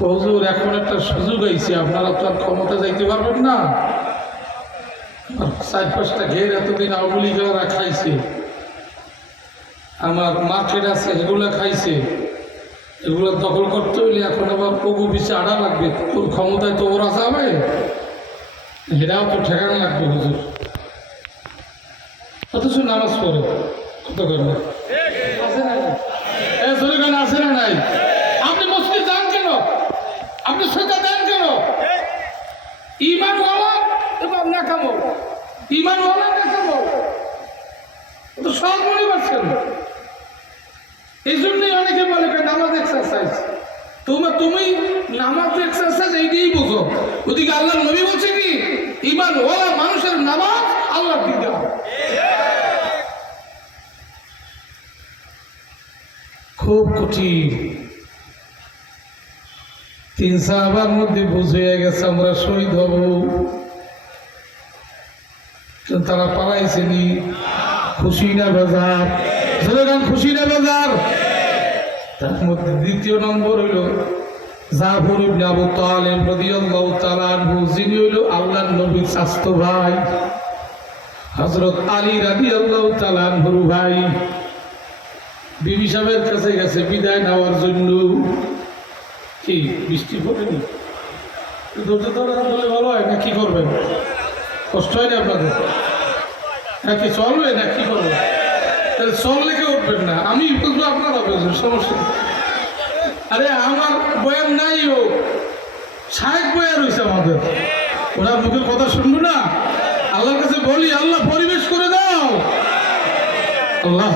হজুর, এখন একটা সুযোগ আইছে আপনারা তো আর ক্ষমতা যাইতে পারবেন না। চার পাঁচটা ঘের এতদিন আওয়ামী খাইছে, আমার মার্কেট আছে, এগুলো খাইছে, এগুলো দখল করতে হইলে এখন আবার পগু পিছিয়ে আড়া লাগবে, তোর ক্ষমতায় তো ওরা যাবে। হেরাও তো ঠেকানো লাগবে, হুজুর। অথচ নামাজ পড়ে, কত করবে? আছে না নাই? আছে না নাই আপনি মসজিদ যান কেন আপনি সেটা দেন কেন? ইমান এবং নাকামো ইমান তো সব মনে পারছেন এই জন্যই অনেকে বলে নামাজ এক্সারসাইজ তোমার, তুমি নামাজ এক্সারসাইজ এইটাই বোঝো। ওদিকে আল্লাহ নবী বলছে কি? ইমান ওয়ালা মানুষের নামাজ আল্লাহ বিদ্যা খুব কঠিন। তিন সাহাবার মধ্যে বুঝে গেছে, আমরা শহীদ হব। তারা পালাইছেনি। খুশি না বাজার? খুশি না বাজার? তার মধ্যে দ্বিতীয় নম্বর হইল যিনি হইল নবীর ভাই। আলী ভাই। বিবি কাছে গেছে, বিদায় নেওয়ার জন্য। কি বৃষ্টি পড়েনি। ধৈর্য ধরে বলে ভালো হয়, না কি করবেন? কষ্ট হয় না আপনাদের? হ্যাঁ কি চলবে, না কি করবেন তাহলে চললে কেউ উঠবেন না। আমি বলব আপনারা বুঝবেন সমস্যা আরে আমার বয়ান নাই ও। সাহেব বয়ান রয়েছে আমাদের। ওনার মুখের কথা শুনব না? আল্লাহর কাছে বলি, আল্লাহ পরিবেশ করে দাও। আল্লাহ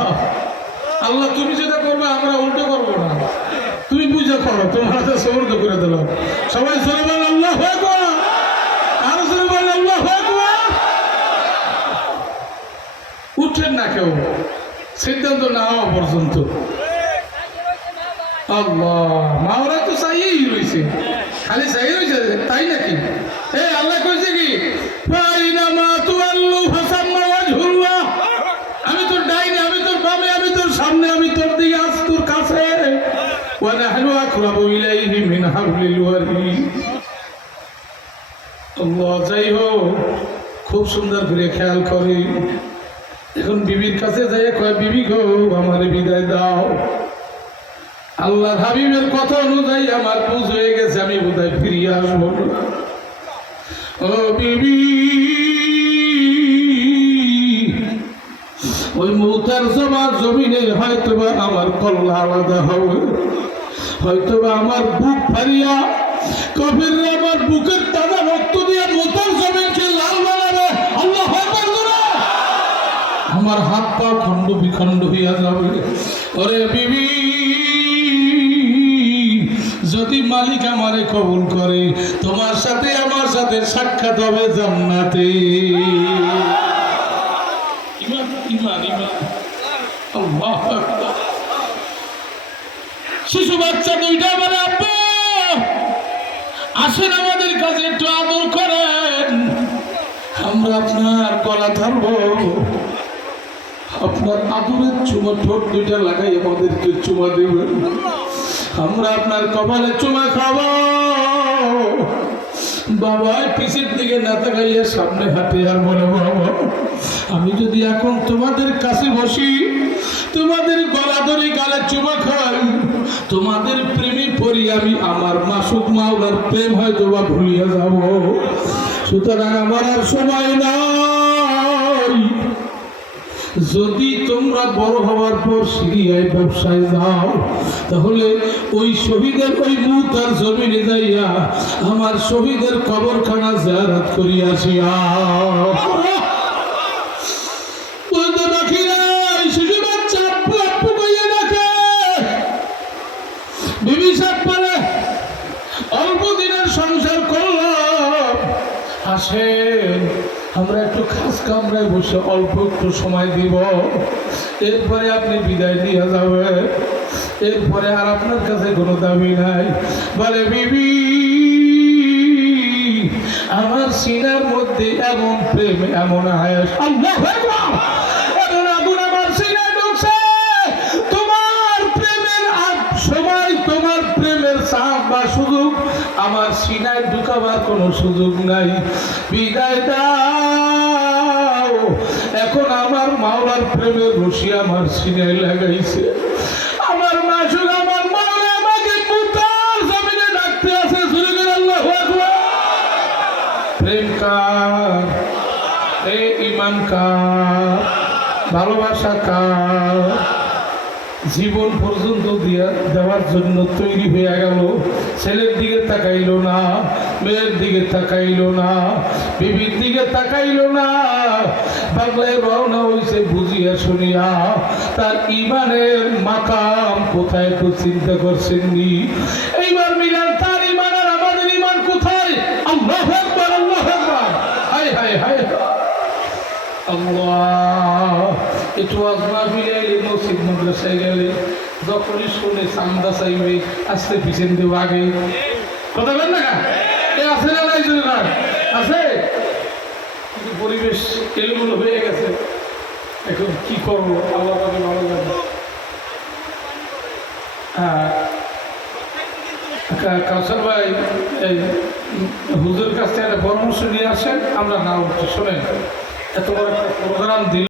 আল্লাহ তুমি যেটা করবে আমরা উল্টো করব না তুমি বুঝে করো তোমার হাতে সমর্থ করে দিল সবাই সরে বল আল্লাহ আরও সরে বল আল্লাহ উঠেন না কেউ। সিদ্ধান্ত না হওয়া পর্যন্ত। আল্লাহ, মাওরা তো চাইয়েই রয়েছে। খালি চাই রয়েছে, তাই নাকি এ আল্লাহ কইছে কি ফাইনামা তুআল্লু ফাসাম্মা ওয়াজহুল্লাহ আমি তোর ডাইনে আমি তোর বামে আমি তোর সামনে আমি তোর দিকে আস তোর কাছে ওয়া নাহনু আকরাবু ইলাইহি মিন হাবলিল ওয়ারিদ আল্লাহ যাই হোক, খুব সুন্দর করে খেয়াল করে। এখন বিবির কাছে যাই কয়, বিবি গো, আমার বিদায় দাও। আল্লাহ হাবিবের কথা অনুযায়ী আমার বুঝ হয়ে গেছে, আমি বোধহয় ফিরিয়ে আসব ও বিবি, ওই মৌতার জমা জমিনে হয়তোবা আমার কল্লা আলাদা হবে। হয়তোবা আমার বুক ফারিয়া আমার হাত পা খণ্ড বিখণ্ড হইয়া যাবে। বিবি, যদি মালিক আমারে কবুল করে, তোমার সাথে আমার সাথে সাক্ষাৎ হবে জান্নাতে। ইমান ইমান ইমান। শিশু বাচ্চা দুইটা মানে আব্বা! আসেন আমাদের কাছে একটু আদর করেন। আমরা আপনার গলা ধরবো। আপনার আদরের চুমা, ঠোঁট দুইটা লাগাই আমাদেরকে চুমা দেবেন। আমরা আপনার কপালে চুমা খাব। বাবা পিছের দিকে না তাকাইয়া সামনে হাতে আর বলে, বাবা, আমি যদি এখন তোমাদের কাছে বসি, তোমাদের গলা ধরে গালে চুমা খাই তোমাদের প্রেমে পড়ি আমি, আমার মাসুক মাওলার প্রেম হয়তো বা ভুলিয়া যাব। সুতরাং আমার আর সময় নাই। যদি তোমরা বড় হওয়ার পর সিরিয়ায় ব্যবসায় যাও, তাহলে ওই শহীদের ওই মুতার জমিনে যাইয়া আমার শহীদের কবরখানা জিয়ারত করিয়া আসেন আমরা একটু খাস কামরায় বসে অল্প একটু সময় দিব। এরপরে আপনি বিদায় নিয়ে যাবেন। এরপরে আর আপনার কাছে কোনো দাবি নাই। বলে, বিবি, আমার সিনার মধ্যে এমন প্রেম, এমন আয়াস। আল্লাহু কোনো সুযোগ নাই। বিদায় দাও। এখন আমার মাওলার প্রেমের রশি আমার সিনায় লাগাইছে। আমার আমার মাওলা আমাকে জমিনে ডাকতে আছে শুরু করে আল্লাহ প্রেম কার? এ ইমান কার? ভালোবাসা কার? জীবন পর্যন্ত দেওয়ার জন্য তৈরি হয়ে গেল, ছেলের দিকে তাকাইলো না। মেয়ের দিকে তাকাইলো না, বিবির দিকে তাকাইলো না। বাংলায় রওনা হয়েছে বুঝিয়া শুনিয়া, তার ইমানের মাকাম কোথায় তো চিন্তা করছেননি। এইবার মিলান, তার ইমান আর আমাদের ইমান কোথায়? আল্লাহ একবার আল্লাহ একবার হায় হায় হায়। আল্লাহ, একটু আজমা ফিরে এলে মসজিদ মাদ্রাসায় গেলে যখনই শুনে চান্দা চাইবে আসতে পিছন দেব আগে কথা বলেন না আছে না নাই জন্য আছে? কিন্তু পরিবেশ এলোমেলো হয়ে গেছে। এখন কি করব? আল্লাহ পাকে ভালো জানে। হ্যাঁ। কাউসার ভাই, এই হুজুর কাছ থেকে একটা পরামর্শ নিয়ে আসেন, আমরা না শোনেন। এত বড় একটা প্রোগ্রাম দিল